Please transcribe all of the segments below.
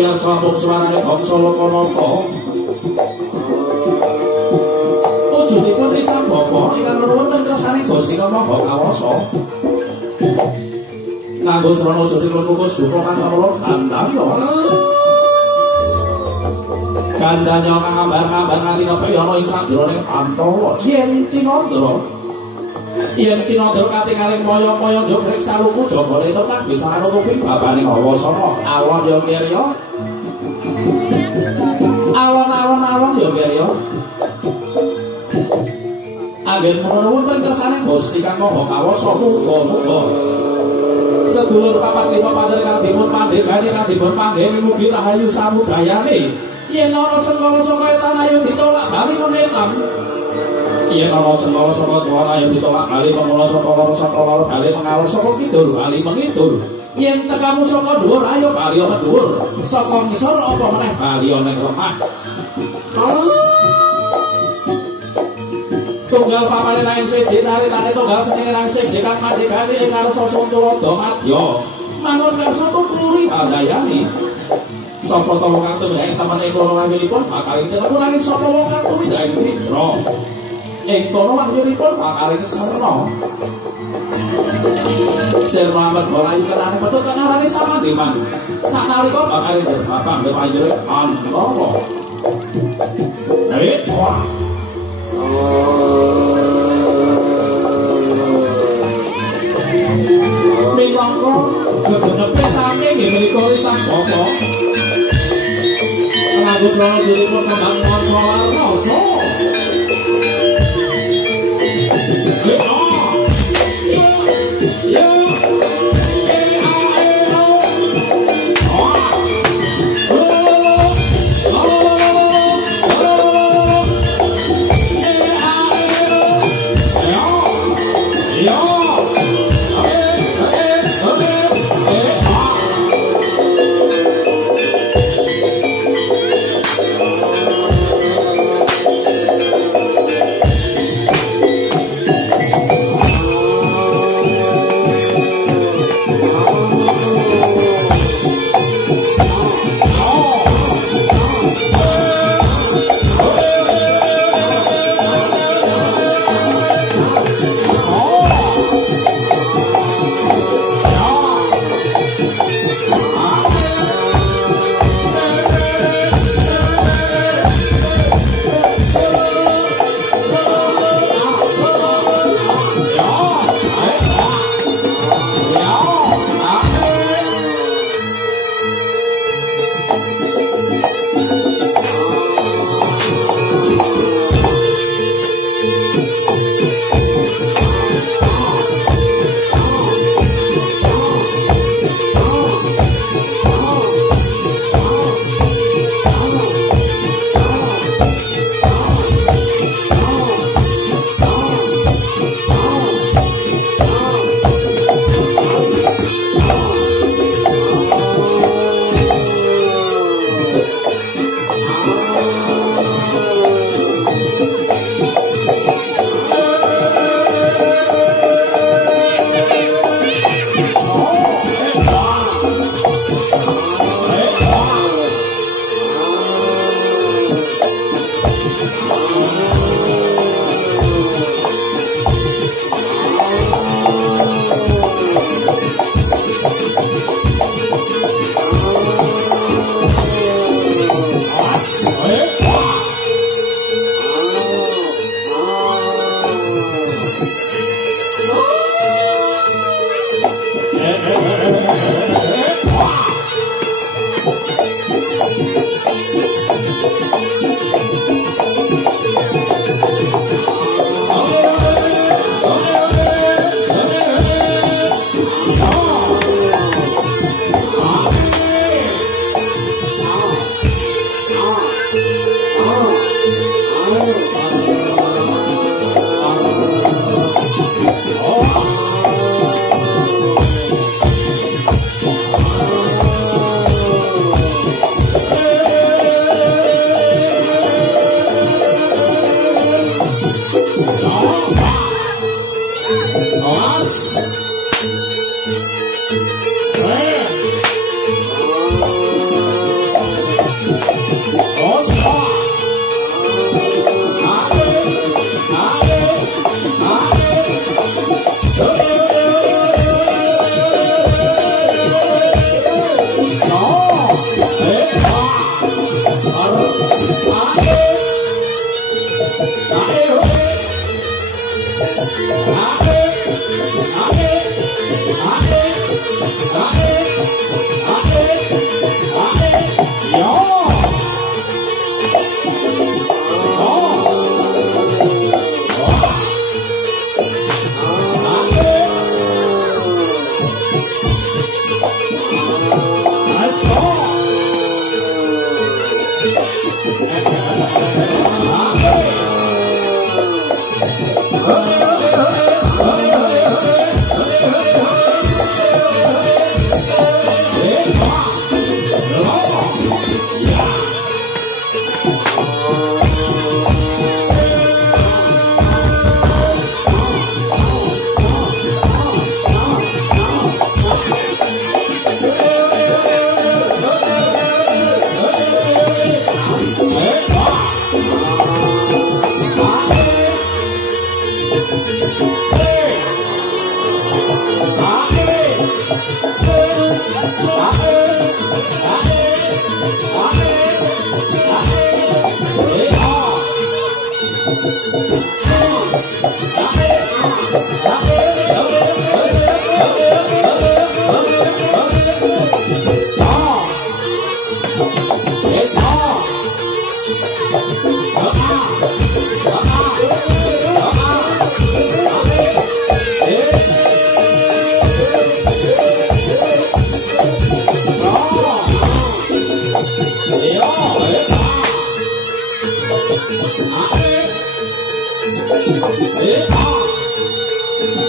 biar suamuk suaranya bangsa loko-loko wujudipun Risang Bapa ingkang nuwun ing kersane Gusti Rama Kawasa nganggo srana wujudipun kukus duka kang kawula gandanya kang ambar-ambar nganti nepi ana ing sajroning Pantawa yen Cinandra katingaling moyo-moyo jogrek saluku jogone tekan bisa nutupi babane Kawasana alon ya kirya alon-alon ya kirya anggen menawa ing kersane Gusti Kang Maha Kawasa muga-muga sedulur papat lima padher kang dipun pandhegani kang dipun panggih mugi rahayu samudayane yen ana sengkala saka tanah ayo ditolak bali menetam yen ana sengkala saka tuwa ayo ditolak bali pemula saka lor bali mengalor saka kidul bali mengidul yen tekamu saka dhuwur ayo bali ana dhuwur saka ngisor apa meneh bali ana ing lemah tunggal pamane nang siji caritane tunggal senenge nang siji kang mandhegani ing ngarsa Suntuwada Madya manut karsa tuturi padayani sapa to wong kang tumindake temene kono wahyunipun makaring telepon sapa wong kang tumindake Indra ing kono wahyunipun makaring Serna Muhammad Balayu kenane betul kang arane Samandiman sanalika makaring Bapak Dewanjur Antara wah Milangka gegenepe saking nggih menika Risang Bapa nganggo srana juripun kembang manca larasa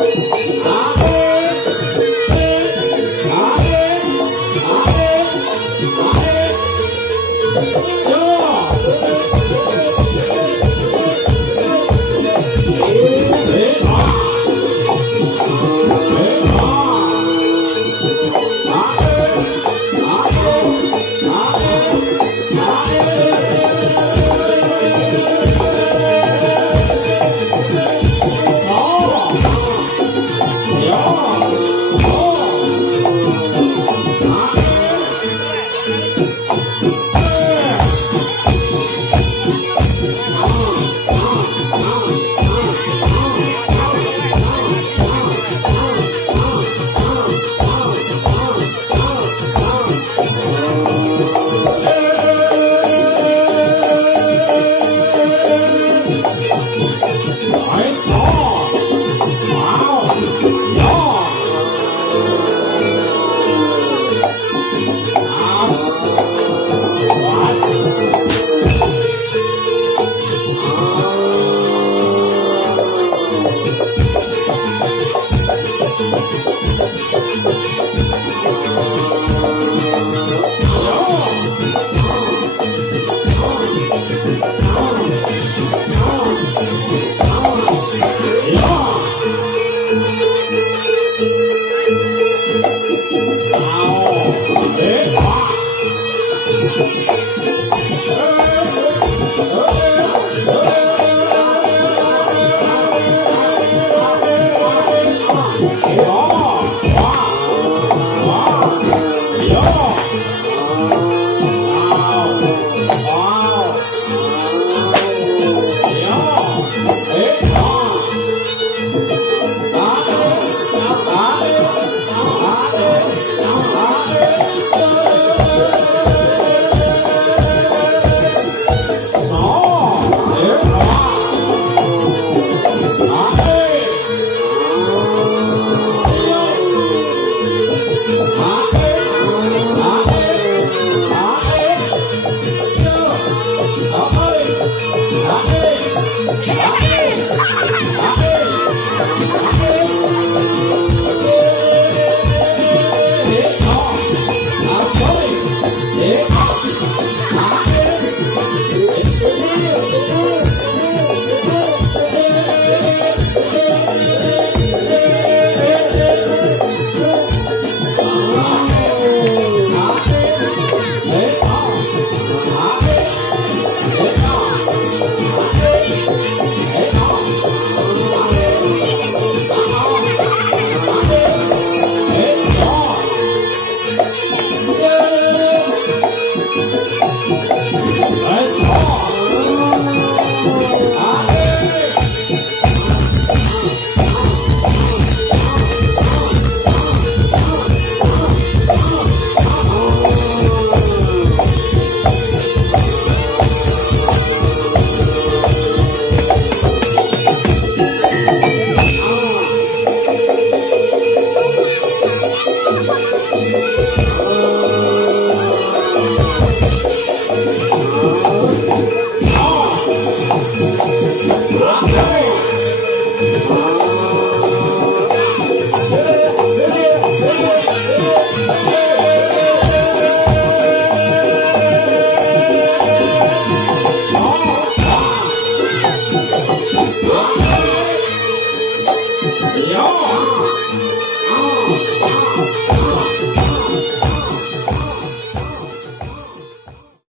Hey,